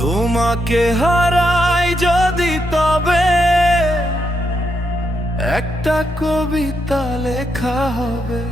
তোমাকে হারাই যদি তবে একটা কবিতা লেখা হবে।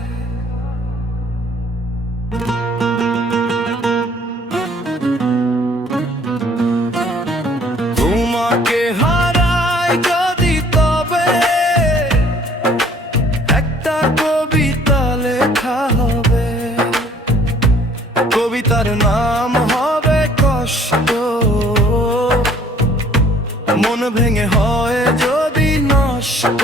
নষ্ট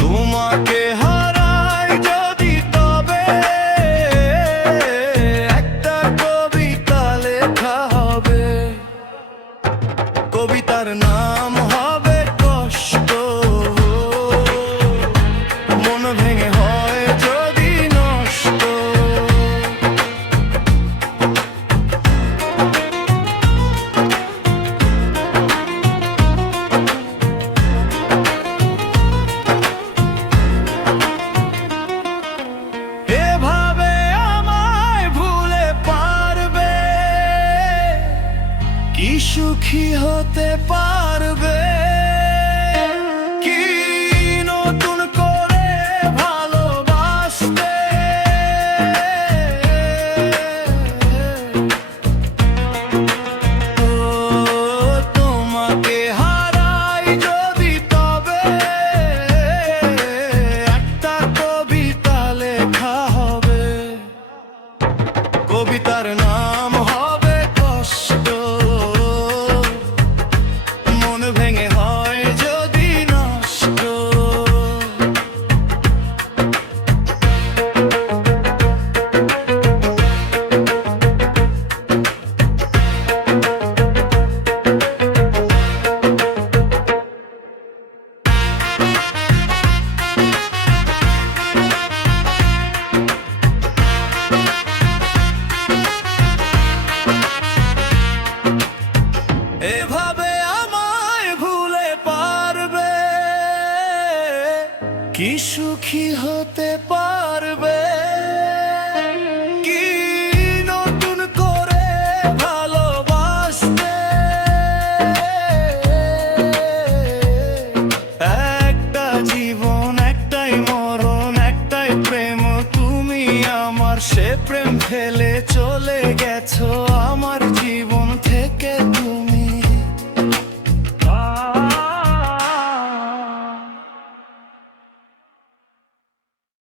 তোমাকে হারাই যদি তবে একটা কবিতা লেখা হবে। কবিতার নাম সুখী হতে পারবে? কি নতুন করে ভালোবাসবে? তোমাকে হারাই তবে একটা কবিতা লেখা হবে। কবিতার নাম কি সুখী হতে পারবে? নতুন করে ভালোবাসতে? একটা জীবন, একটাই মরণ, একটাই প্রেম। তুমি আমার, সে প্রেম ফেলে চলে গেছো আমার